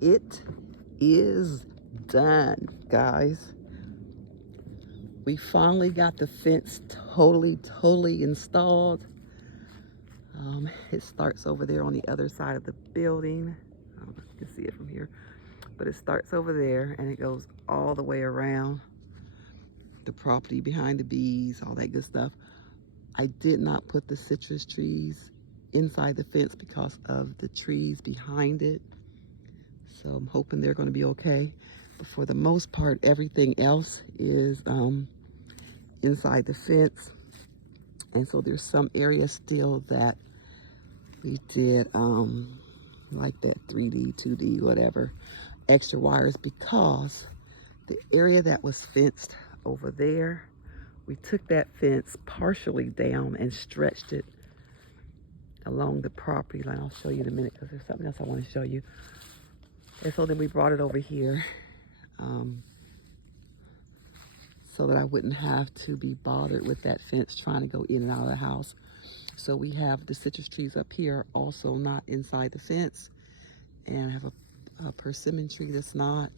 it is done, guys. We finally got the fence totally installed. It starts over there on the other side of the building. I don't know if you can see it from here, but it starts over there and it goes all the way around the property behind the bees, all that good stuff. I did not put the citrus trees inside the fence because of the trees behind it. So I'm hoping they're going to be okay. But for the most part, everything else is inside the fence. And so there's some areas still that we did like that 3D, 2D, whatever, extra wires, because the area that was fenced over there, we took that fence partially down and stretched it along the property line. I'll show you in a minute because there's something else I want to show you. And so then we brought it over here so that I wouldn't have to be bothered with that fence trying to go in and out of the house. So we have the citrus trees up here also not inside the fence, and I have a persimmon tree that's not.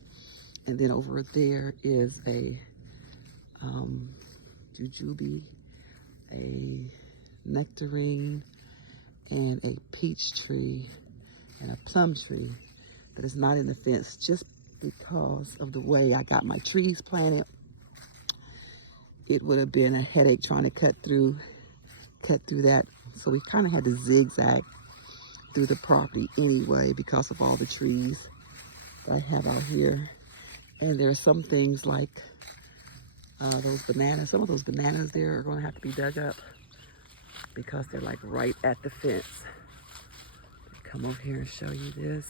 And then over there is a jujube, a nectarine, and a peach tree, and a plum tree that is not in the fence, just because of the way I got my trees planted. It would have been a headache trying to cut through that. So we kind of had to zigzag through the property anyway because of all the trees that I have out here. And there are some things like those bananas. Some of those bananas there are going to have to be dug up because they're like right at the fence. Come over here and show you this.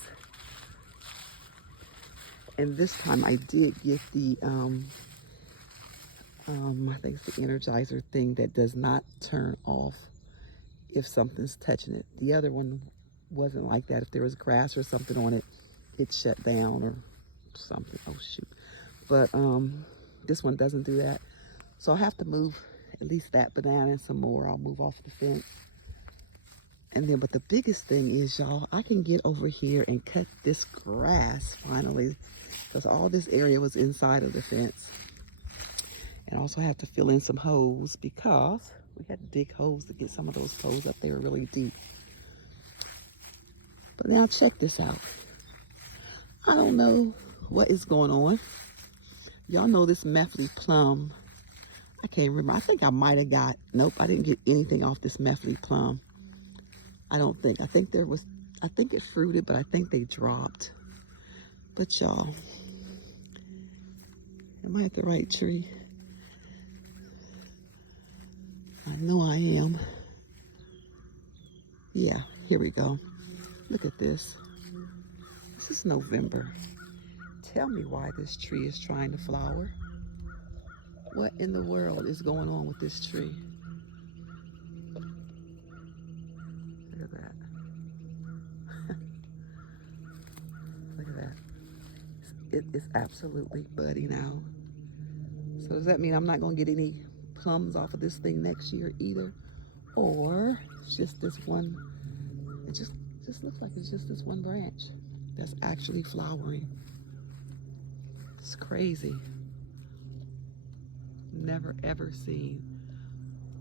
And this time I did get the I think it's the Energizer thing that does not turn off if something's touching it. The other one wasn't like that. If there was grass or something on it, it shut down or something. Oh shoot. But this one doesn't do that. So I'll have to move at least that banana and some more. I'll move off the fence. And then, but the biggest thing is, y'all, I can get over here and cut this grass finally, because all this area was inside of the fence. And I also have to fill in some holes because we had to dig holes to get some of those holes up. They were really deep. But now check this out. I don't know what is going on. Y'all know this Methley plum. I can't remember. I think I might have got, nope, I didn't get anything off this Methley plum. I don't think. I think it fruited, but I think they dropped. But y'all, am I at the right tree? I know I am. Yeah, here we go. Look at this. This is November. Tell me why this tree is trying to flower. What in the world is going on with this tree? Look at that. Look at that. It is absolutely budding out. So does that mean I'm not going to get any plums off of this thing next year either? Or it's just this one, it just looks like it's just this one branch that's actually flowering. It's crazy. Never ever seen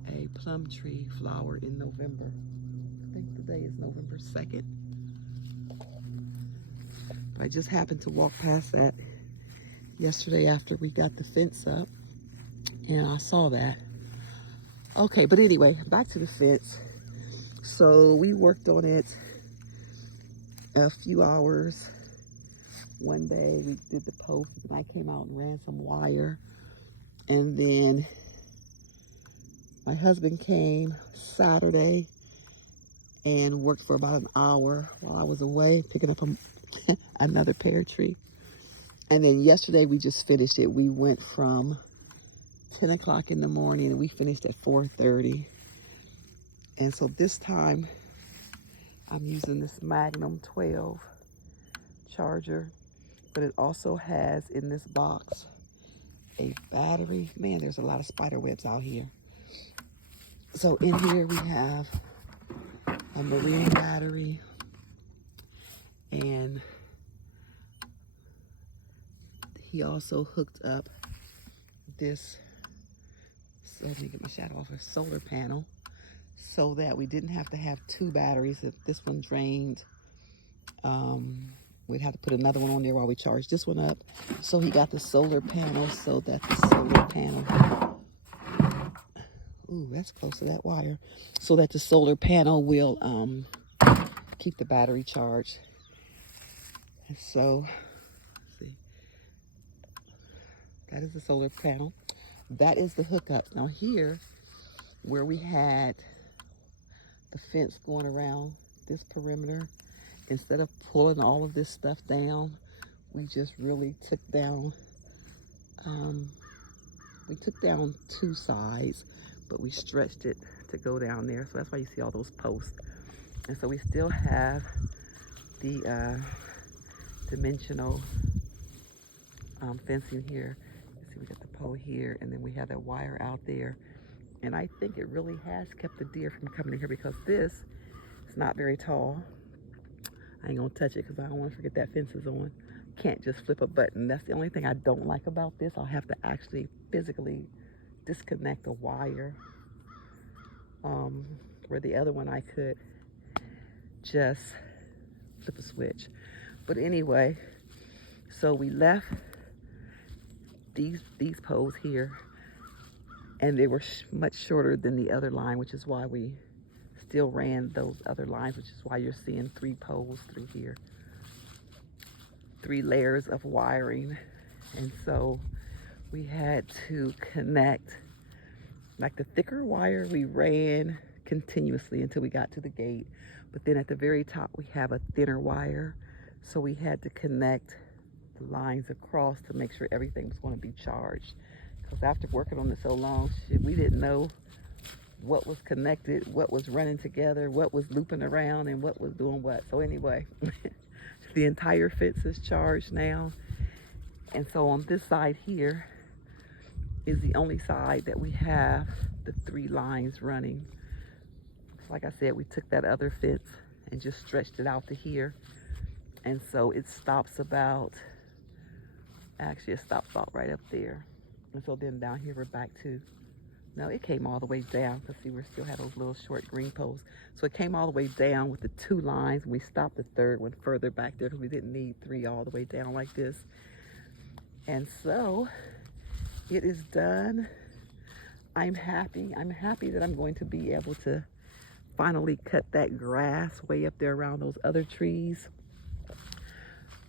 a plum tree flower in November. I think today is November 2nd. But I just happened to walk past that yesterday after we got the fence up, and I saw that. Okay, but anyway, back to the fence. So we worked on it a few hours. One day we did the post, and I came out and ran some wire. And then my husband came Saturday and worked for about an hour while I was away, picking up another pear tree. And then yesterday we just finished it. We went from 10 o'clock in the morning and we finished at 4:30. And so this time I'm using this Magnum 12 charger, but it also has in this box a battery. Man, there's a lot of spider webs out here. So in here we have a marine battery and he also hooked up this, so let me get my shadow off, a solar panel, so that we didn't have to have two batteries. If this one drained, we'd have to put another one on there while we charge this one up. So he got the solar panel so that the solar panel, ooh, that's close to that wire, so that the solar panel will keep the battery charged. And so, let's see, that is the solar panel. That is the hookup. Now here, where we had the fence going around this perimeter, instead of pulling all of this stuff down, we just really took down, two sides, but we stretched it to go down there. So that's why you see all those posts. And so we still have the dimensional fencing here. See, we got the pole here, and then we have that wire out there. And I think it really has kept the deer from coming in here, because this is not very tall. I ain't gonna touch it because I don't want to forget that fence is on. Can't just flip a button. That's the only thing I don't like about this. I'll have to actually physically disconnect the wire. Where the other one I could just flip a switch. But anyway, so we left these poles here, and they were much shorter than the other line, which is why we still ran those other lines, which is why you're seeing 3 poles through here, 3 layers of wiring. And so we had to connect, like the thicker wire we ran continuously until we got to the gate, but then at the very top we have a thinner wire, so we had to connect the lines across to make sure everything was going to be charged, because after working on it so long, we didn't know what was connected, what was running together, what was looping around, and what was doing what. So anyway, the entire fence is charged now. And so on this side here is the only side that we have the 3 lines running. Like I said, we took that other fence and just stretched it out to here. And so it stops about, actually it stops about right up there. And so then down here we're back to, no, it came all the way down, because see, we still had those little short green posts. So it came all the way down with the 2 lines, and we stopped the third one further back there because we didn't need 3 all the way down like this. And so it is done. I'm happy. I'm happy that I'm going to be able to finally cut that grass way up there around those other trees.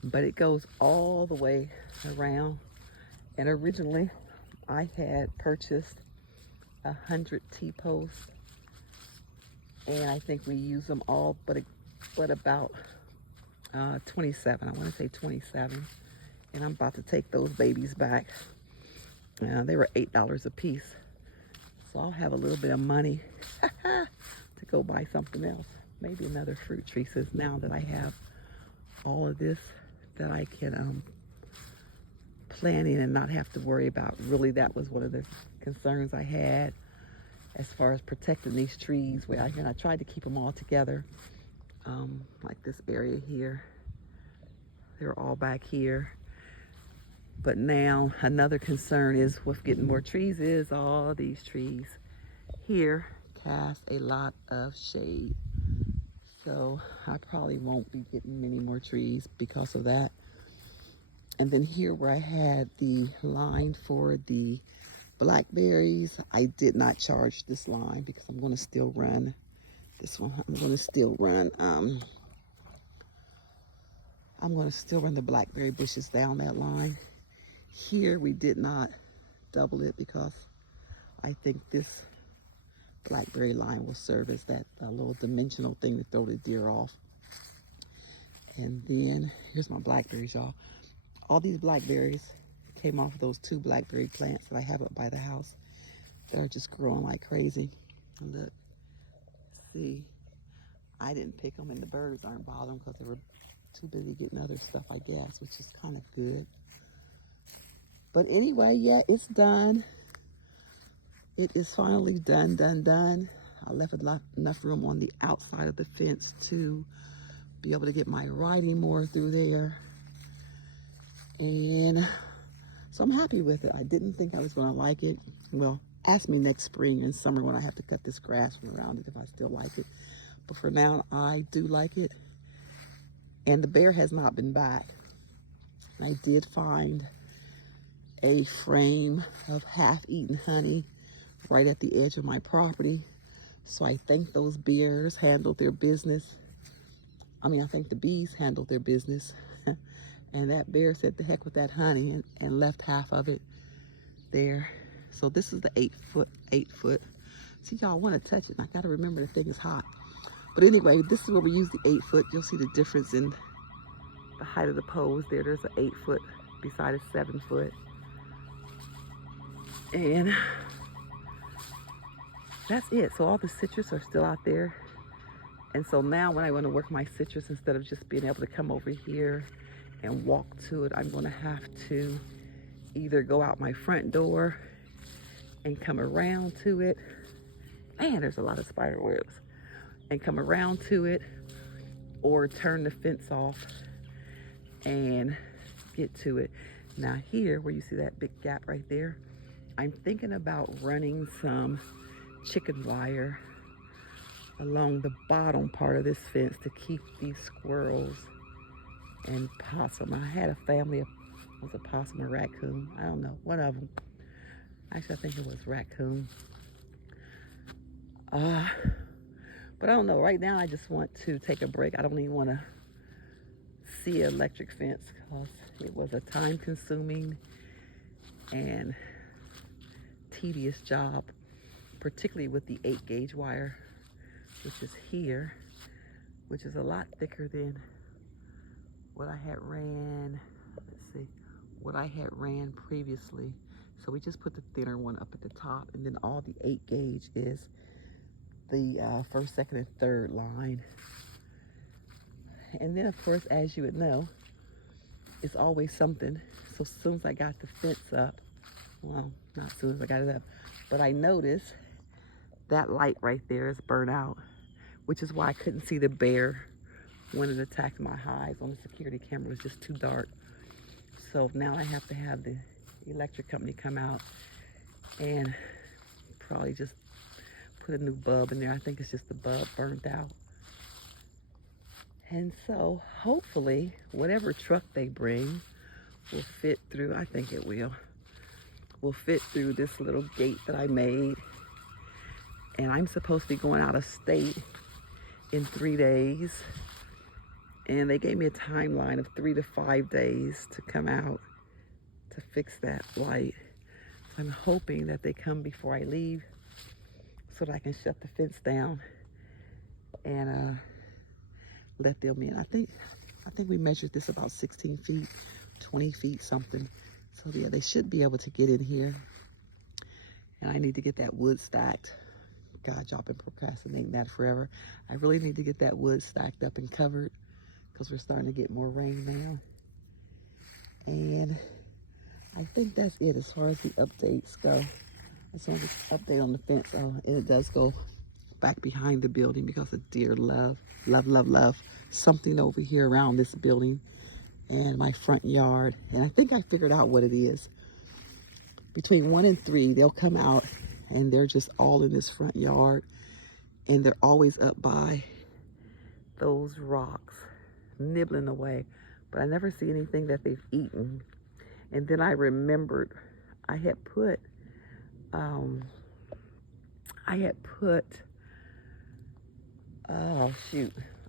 But it goes all the way around. And originally I had purchased 100 T-posts, and I think we use them all but about 27. I want to say 27. And I'm about to take those babies back. They were $8 a piece. So I'll have a little bit of money to go buy something else. Maybe another fruit tree, since now that I have all of this that I can plant in and not have to worry about. Really, that was one of the concerns I had as far as protecting these trees. Where I tried to keep them all together, like this area here. They're all back here. But now another concern is with getting more trees is all these trees here cast a lot of shade. So I probably won't be getting many more trees because of that. And then here where I had the line for the blackberries, I did not charge this line because I'm going to still run this one. I'm going to still run the blackberry bushes down that line. Here we did not double it because I think this blackberry line will serve as that little dimensional thing to throw the deer off. And then here's my blackberries, y'all. All these blackberries came off of those 2 blackberry plants that I have up by the house. They're just growing like crazy. Look, see, I didn't pick them, and the birds aren't bothering because they were too busy getting other stuff, I guess, which is kind of good. But anyway, yeah, it's done. It is finally done. I left enough room on the outside of the fence to be able to get my riding mower through there. And So I'm happy with it. I didn't think I was going to like it. Well, ask me next spring and summer when I have to cut this grass from around it if I still like it. But for now, I do like it. And the bear has not been back. I did find a frame of half-eaten honey right at the edge of my property. So I think those bears handled their business. I think the bees handled their business. And that bear said the heck with that honey and left half of it there. So this is the 8 foot. See, y'all want to touch it. And I got to remember the thing is hot. But anyway, this is where we use the 8 foot. You'll see the difference in the height of the poles there. There's an 8 foot beside a 7 foot. And that's it. So all the citrus are still out there. And so now when I want to work my citrus, instead of just being able to come over here and walk to it, I'm going to have to either go out my front door and come around to it. Man, there's a lot of spider webs. And come around to it, or turn the fence off and get to it. Now here, where you see that big gap right there, I'm thinking about running some chicken wire along the bottom part of this fence to keep these squirrels and possum. I had a family of, was a possum or raccoon? I don't know, one of them. Actually, I think it was raccoon. But I don't know, right now I just want to take a break. I don't even want to see an electric fence because it was a time-consuming and tedious job, particularly with the 8-gauge wire, which is here, which is a lot thicker than what I had ran, what I had ran previously. So we just put the thinner one up at the top, and then all the 8-gauge is the first, second, and third line. And then, of course, as you would know, it's always something. So as soon as I got the fence up, well, not as soon as I got it up, but I noticed that light right there is burnt out, which is why I couldn't see the bear when it attacked my hives on the security camera. It was just too dark. So now I have to have the electric company come out and probably just put a new bulb in there. I think it's just the bulb burnt out. And so hopefully whatever truck they bring will fit through, I think it will fit through this little gate that I made. And I'm supposed to be going out of state in 3 days. And they gave me a timeline of 3 to 5 days to come out to fix that light. So I'm hoping that they come before I leave so that I can shut the fence down and let them in. I think we measured this about 16 feet, 20 feet something. So yeah, they should be able to get in here. And I need to get that wood stacked. God, y'all been procrastinating that forever. I really need to get that wood stacked up and covered because we're starting to get more rain now. And I think that's it as far as the updates go. As far as the update on the fence, and it does go back behind the building because of deer love something over here around this building and my front yard. And I think I figured out what it is. Between 1 and 3, they'll come out and they're just all in this front yard, and they're always up by those rocks, nibbling away. But I never see anything that they've eaten. And then I remembered I had put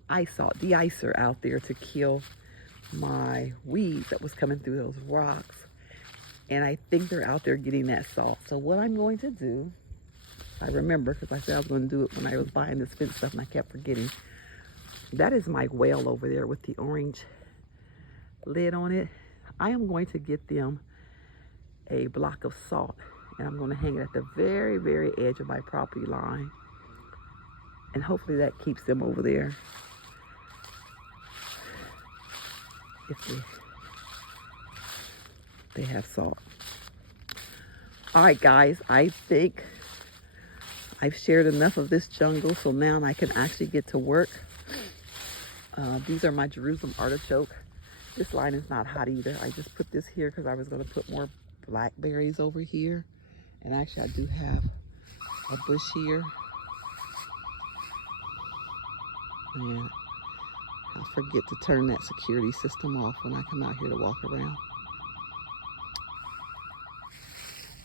ice salt, de-icer out there to kill my weeds that was coming through those rocks. And I think they're out there getting that salt. So what I'm going to do, I remember because I said I was going to do it when I was buying this fence stuff and I kept forgetting. That is my whale over there with the orange lid on it. I am going to get them a block of salt and I'm going to hang it at the very, very edge of my property line. And hopefully that keeps them over there. If they have salt. All right, guys, I think I've shared enough of this jungle, so now I can actually get to work. These are my Jerusalem artichoke. This line is not hot either. I just put this here because I was going to put more blackberries over here. And actually I do have a bush here. And I forget to turn that security system off when I come out here to walk around.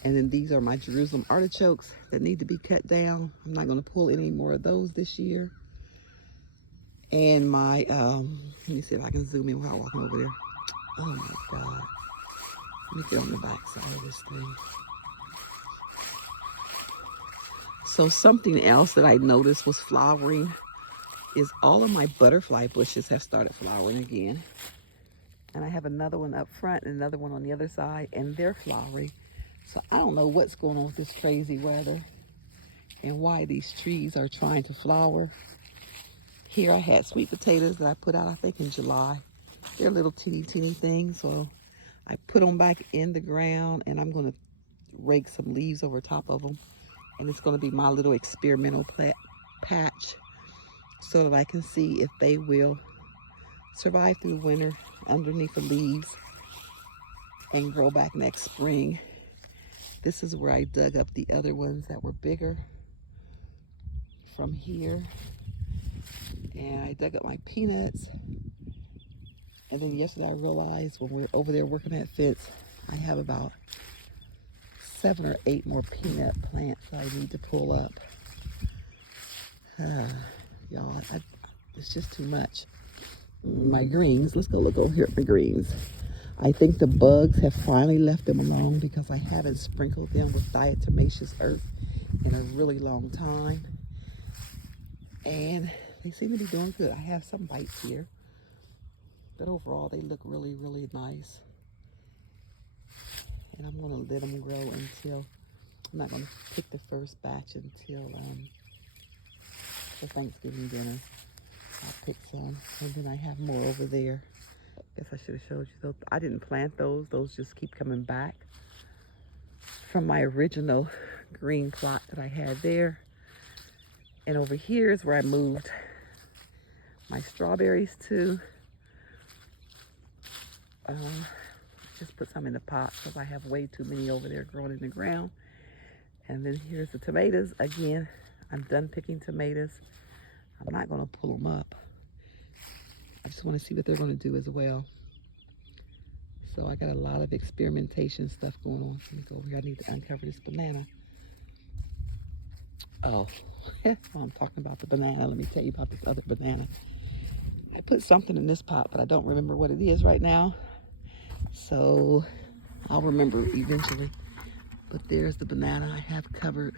And then these are my Jerusalem artichokes that need to be cut down. I'm not going to pull any more of those this year. And my, let me see if I can zoom in without walking over there. Oh my God. Let me get on the back side of this thing. So something else that I noticed was flowering is all of my butterfly bushes have started flowering again. And I have another one up front and another one on the other side, and they're flowering. So I don't know what's going on with this crazy weather and why these trees are trying to flower. Here I had sweet potatoes that I put out, I think in July. They're little teeny things, so I put them back in the ground, and I'm going to rake some leaves over top of them. And it's going to be my little experimental patch so that I can see if they will survive through the winter underneath the leaves and grow back next spring. This is where I dug up the other ones that were bigger from here. And I dug up my peanuts. And then yesterday I realized when we were over there working that fence, I have about 7 or 8 more peanut plants that I need to pull up. Y'all, it's just too much. My greens, let's go look over here at my greens. I think the bugs have finally left them alone because I haven't sprinkled them with diatomaceous earth in a really long time. And they seem to be doing good. I have some bites here, but overall they look really nice. And I'm gonna let them grow until, I'm not gonna pick the first batch until the Thanksgiving dinner. I'll pick some, and then I have more over there. Guess I should have showed you those. I didn't plant those. Those just keep coming back from my original green plot that I had there. And over here is where I moved my strawberries to. Just put some in the pot because I have way too many over there growing in the ground. And then here's the tomatoes. Again, I'm done picking tomatoes. I'm not going to pull them up. I just want to see what they're going to do as well. So I got a lot of experimentation stuff going on. Let me go over here. I need to uncover this banana. Oh, while I'm talking about the banana, let me tell you about this other banana. I put something in this pot, but I don't remember what it is right now. So I'll remember eventually. But there's the banana I have covered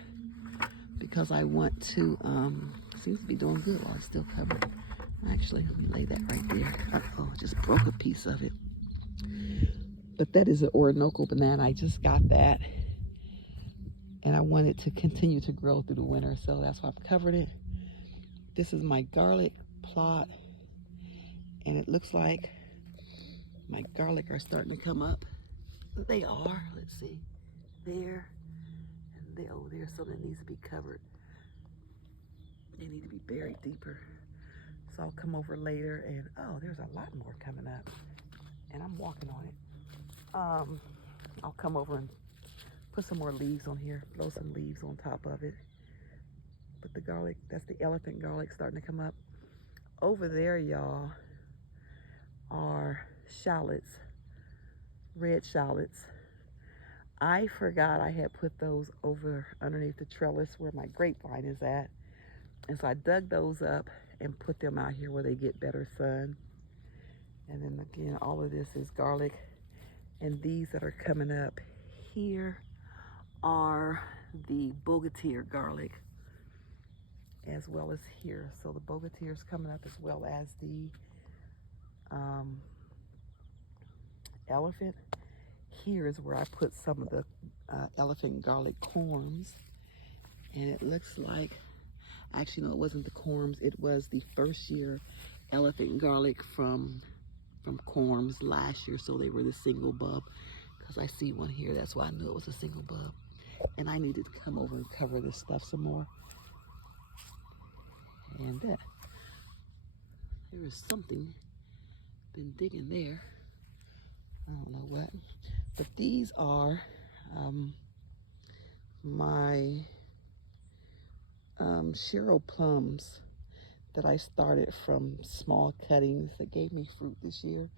because I want to, seems to be doing good while it's still covered. Actually, let me lay that right there. Uh-oh, just broke a piece of it. But that is an Orinoco banana. I just got that. And I want it to continue to grow through the winter, so that's why I've covered it. This is my garlic plot. And it looks like my garlic are starting to come up. They are, let's see. There, and they over there, so that needs to be covered. They need to be buried deeper. So I'll come over later and, oh, there's a lot more coming up. And I'm walking on it. I'll come over and put some more leaves on here, blow some leaves on top of it. But the garlic, that's the elephant garlic starting to come up. Over there, y'all, are shallots, red shallots. I forgot I had put those over underneath the trellis where my grapevine is at. And so I dug those up and put them out here where they get better sun. And then again, all of this is garlic. And these that are coming up here are the bogatir garlic, as well as here. So the bogatir is coming up as well as the elephant. Here is where I put some of the elephant garlic corms. And it looks like, actually no, it wasn't the corms, it was the first year elephant garlic from corms last year, so they were the single bulb, because I see one here, that's why I knew it was a single bulb. And I needed to come over and cover this stuff some more. And there is something been digging there. I don't know what. But these are my Shiro plums that I started from small cuttings that gave me fruit this year.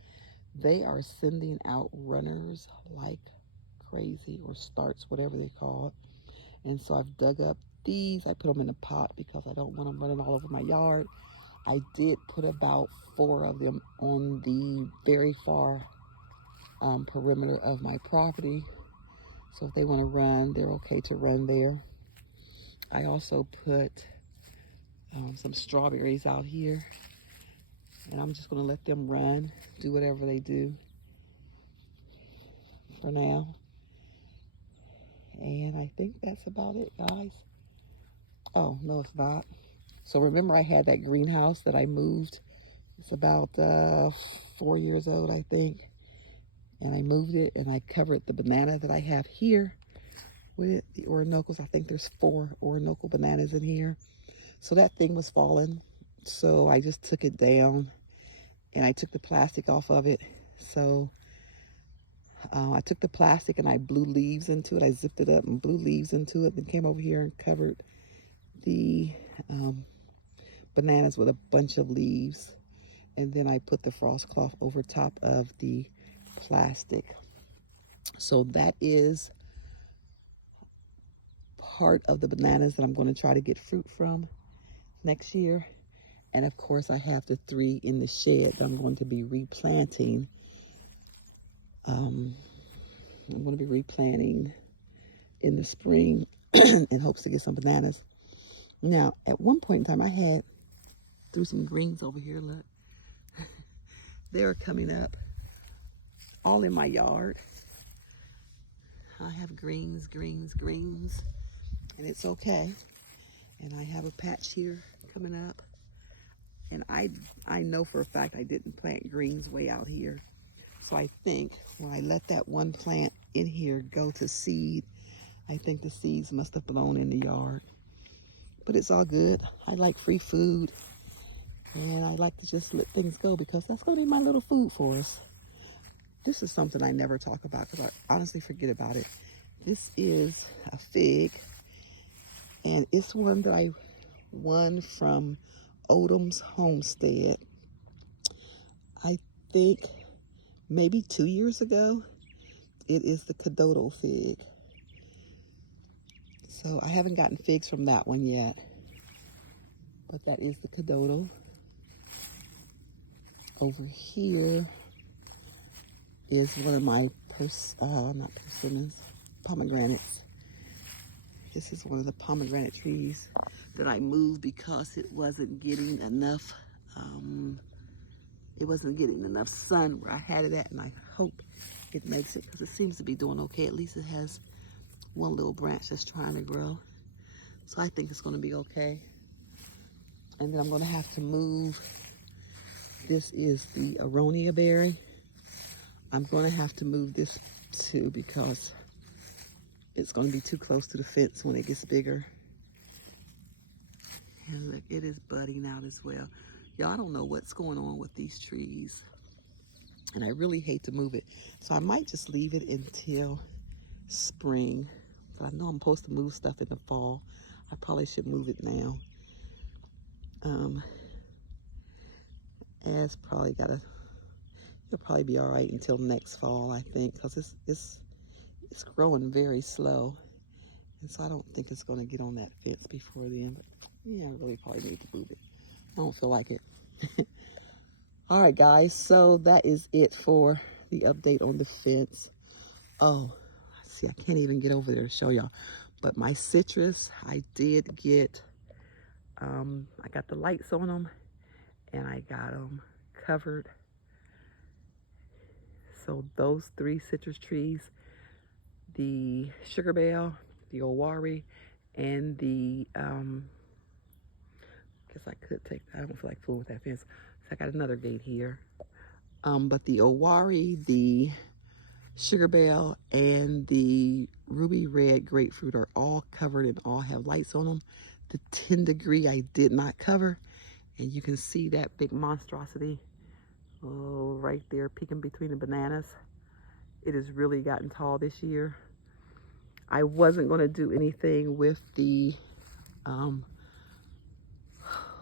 They are sending out runners like crazy, or starts, whatever they call it. And so I've dug up these. I put them in a pot because I don't want them running all over my yard. I did put about 4 of them on the very far perimeter of my property. So if they want to run, they're okay to run there. I also put some strawberries out here, and I'm just going to let them run, do whatever they do for now. And I think that's about it, guys. Oh, no, it's not. So remember, I had that greenhouse that I moved. It's about 4 years old, I think. And I moved it, and I covered the banana that I have here with the Orinoco's. I think there's 4 Orinoco bananas in here. So that thing was falling. So I just took it down, and I took the plastic off of it. So I took the plastic and I blew leaves into it. I zipped it up and blew leaves into it, and came over here and covered the bananas with a bunch of leaves. And then I put the frost cloth over top of the plastic. So that is part of the bananas that I'm going to try to get fruit from next year. And of course, I have the 3 in the shed that I'm going to be replanting. I'm going to be replanting in the spring in hopes to get some bananas. Now, at one point in time, I threw some greens over here. Look, they're coming up all in my yard. I have greens, and it's okay. And I have a patch here coming up. And I know for a fact I didn't plant greens way out here. So I think when I let that one plant in here go to seed, I think the seeds must have blown in the yard. But it's all good. I like free food. And I like to just let things go because that's going to be my little food for us. This is something I never talk about because I honestly forget about it. This is a fig. And it's one that I won from Odom's Homestead. I think maybe 2 years ago. It is the Kododo fig. So I haven't gotten figs from that one yet. But that is the Kododo. Over here is one of my not persimmons, pomegranates. This is one of the pomegranate trees that I moved because it wasn't getting enough sun where I had it at, and I hope it makes it because it seems to be doing okay. At least it has one little branch that's trying to grow. So I think it's going to be okay. And then I'm going to have to move. This is the aronia berry. I'm going to have to move this too because it's going to be too close to the fence when it gets bigger. And look, it is budding out as well. Y'all, I don't know what's going on with these trees. And I really hate to move it. So I might just leave it until spring. But I know I'm supposed to move stuff in the fall. I probably should move it now. It's probably it'll probably be all right until next fall, I think, because it's growing very slow. And so I don't think it's going to get on that fence before then. But yeah, I really probably need to move it. I don't feel like it. All right, guys. So that is it for the update on the fence. Oh, see, I can't even get over there to show y'all. But my citrus, I did get, I got the lights on them. And I got them covered. So those 3 citrus trees, the sugar bell, the owari, and the, guess I could take that. I don't feel like fooling with that fence. So I got another gate here. But the owari, the sugar bell, and the ruby red grapefruit are all covered and all have lights on them. The 10 degree I did not cover. And you can see that big monstrosity right there peeking between the bananas. It has really gotten tall this year. I wasn't going to do anything with the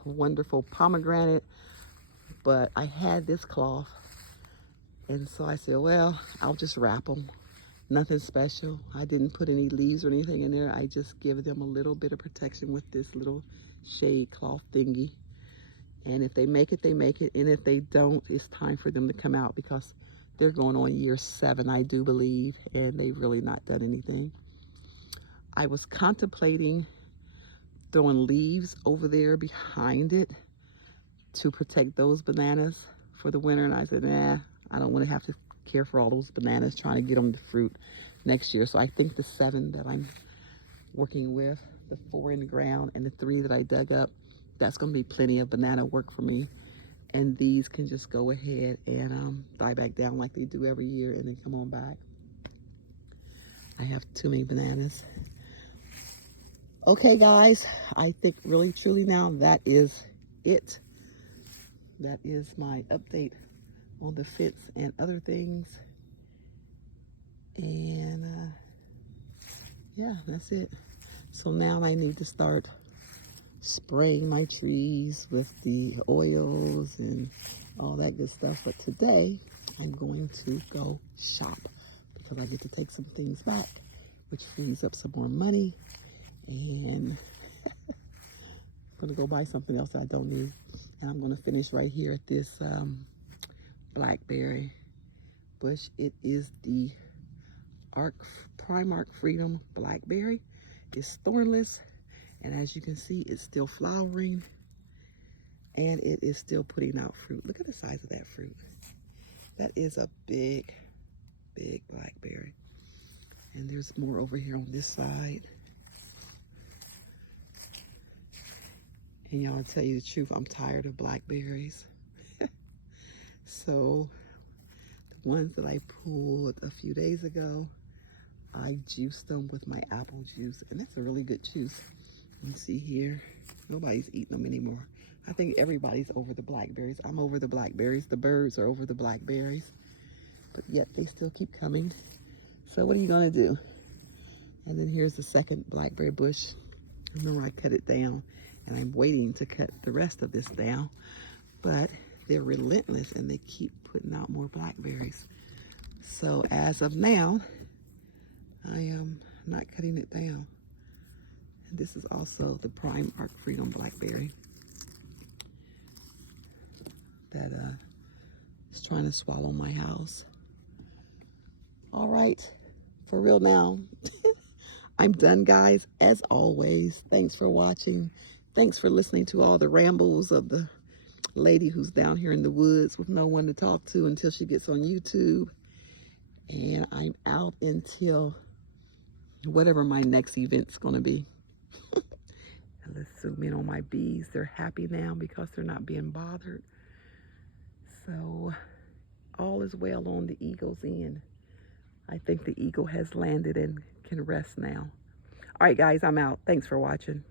wonderful pomegranate, but I had this cloth, and so I said, well, I'll just wrap them. Nothing special. I didn't put any leaves or anything in there. I just give them a little bit of protection with this little shade cloth thingy. And if they make it, they make it. And if they don't, it's time for them to come out, because they're going on year 7, I do believe, and they've really not done anything. I was contemplating throwing leaves over there behind it to protect those bananas for the winter. And I said, nah, I don't want to have to care for all those bananas trying to get them to fruit next year. So I think the 7 that I'm working with, the 4 in the ground and the 3 that I dug up, that's going to be plenty of banana work for me. And these can just go ahead and die back down like they do every year and then come on back. I have too many bananas. Okay, guys, I think really truly now that is it. That is my update on the fence and other things. And yeah, that's it. So now I need to start spraying my trees with the oils and all that good stuff. But today I'm going to go shop because I get to take some things back, which frees up some more money. And I'm gonna go buy something else that I don't need. And I'm gonna finish right here at this blackberry bush. It is the Primark Freedom Blackberry. It's thornless, and as you can see, it's still flowering, and it is still putting out fruit. Look at the size of that fruit. That is a big, big blackberry. And there's more over here on this side. And y'all, tell you the truth, I'm tired of blackberries. So the ones that I pulled a few days ago, I juiced them with my apple juice, and that's a really good juice. You see here, nobody's eating them anymore. I think everybody's over the blackberries. I'm over the blackberries. The birds are over the blackberries, but yet they still keep coming. So what are you gonna do? And then here's the second blackberry bush. Remember, I cut it down, and I'm waiting to cut the rest of this down, but they're relentless and they keep putting out more blackberries. So as of now, I am not cutting it down. And this is also the Primark Freedom Blackberry that is trying to swallow my house. All right, for real now. I'm done, guys. As always, thanks for watching. Thanks for listening to all the rambles of the lady who's down here in the woods with no one to talk to until she gets on YouTube. And I'm out until whatever my next event's gonna be. And let's zoom in on my bees. They're happy now because they're not being bothered. So all is well on the eagle's end. I think the eagle has landed and can rest now. All right, guys, I'm out. Thanks for watching.